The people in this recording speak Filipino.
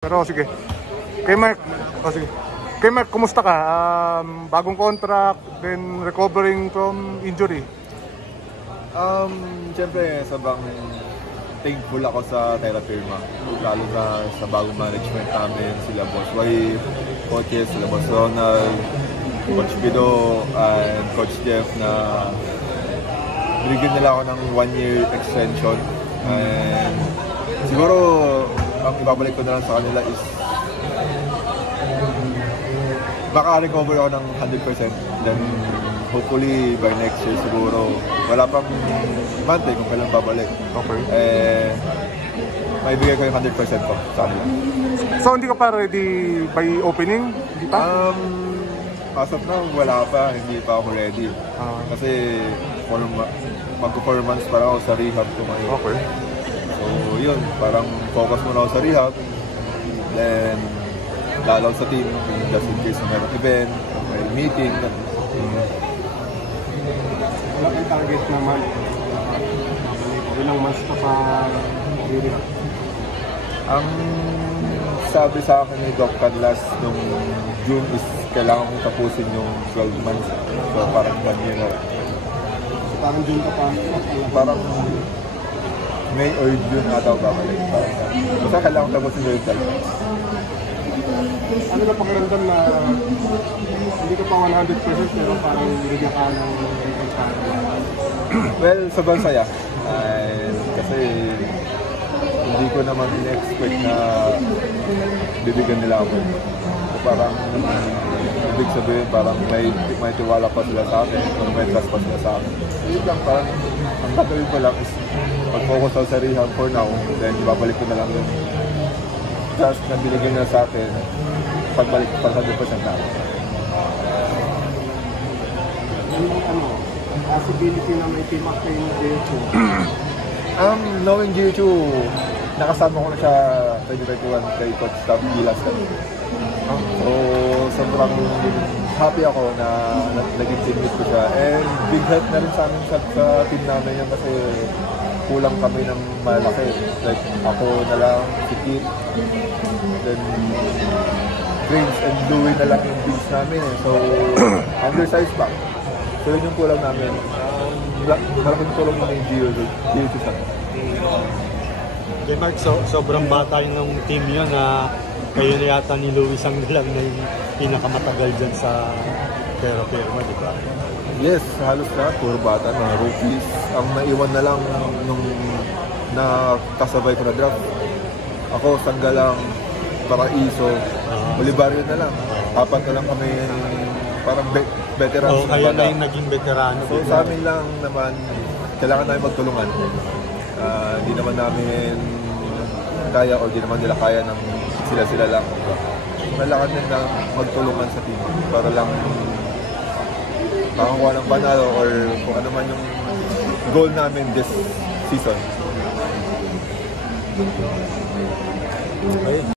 Pero sige. Kay Mark, sige. Kay Mark, kumusta ka? Bagong contract, then recovering from injury. Siyempre, sobrang thankful ako sa Terra Firma. Lalo na sa bagong management namin, sila Boss Wahib, coaches, sila Boss Ronald, Coach Bido, and Coach Jeff na binigyan nila ako ng 1-year extension. And siguro, ang ibabalik ko na lang sa kanila is maka-recover ako ng 100%. Then, hopefully, by next year siguro, wala pang month kung kailan babalik. Okay. Maibigay ko yung 100% ko sa kanila. So, hindi ka pa ready by opening? Hindi pa? As of now, wala pa. Hindi pa ako ready. Kasi, mag-4 months para ako sa rehab ko ngayon. Okay. So, yun. Parang focus muna ako sa rehab. Then, lalaw sa team. Just in case may event, may meeting. Wala kang target naman. Ilang months pa pa rehab? Ang sabi sa akin ni Doc Cadlas nung June is kailangan kong tapusin yung 12 months. So, parang 1 year na. Parang June ka pa? Parang May or June ata ako babalik. Basta kailangan tapusin yung 12 months. Ano na pakiramdam na hindi ka pa 100% pero parang bigyan ka ng Well, sobrang saya. Kasi hindi ko naman in-expect na bibigyan nila ako. So, parang ibig sabihin parang may tiwala pa sila sa akin, may trust pa sila sa akin. Yun lang, parang ang gagawin ko lang is mag-focus ako sa rehab for now, then ibabalik ko na lang yung trust na binigyan nila sa akin pagbalik para sa 100% na ako. Possibility na may team up kayo ng Jiu-Jitsu? Knowing Jiu-Jitsu, nakasama ko na siya 2021 kay Coach Tab Gilas. So, sobrang happy ako na naging teammate ko siya. And big help na rin sa amin sa team namin yan kasi kulang kami ng malaki. Like, ako na lang, si Kit, then Graves and Louie na lang yung bigs namin. So, undersized back. So, yun yung kulang namin. Maraming tulong na yung Jiu-Jitsu sa akin. Okay, Mark, sobrang bata yung team yun na kayo na yata ni Louis ang lang na yung pinakamatagal dyan sa Terra Firma, di ba? Yes, halos lahat. Puro bata na rookies. Ang naiwan na lang nung nakasabay ko na draft. Ako, Sanggalang, Paraiso, Olivario na lang. Apat na lang kami parang veterans. Oo, kayo na yung naging veterano. So sa amin lang naman, kailangan namin magtulungan. Hindi naman namin kaya o di naman nila kaya ng sila lang. Kailangan din na magtulungan sa team para lang makakuha ng panalo or kung ano man yung goal namin this season. Okay.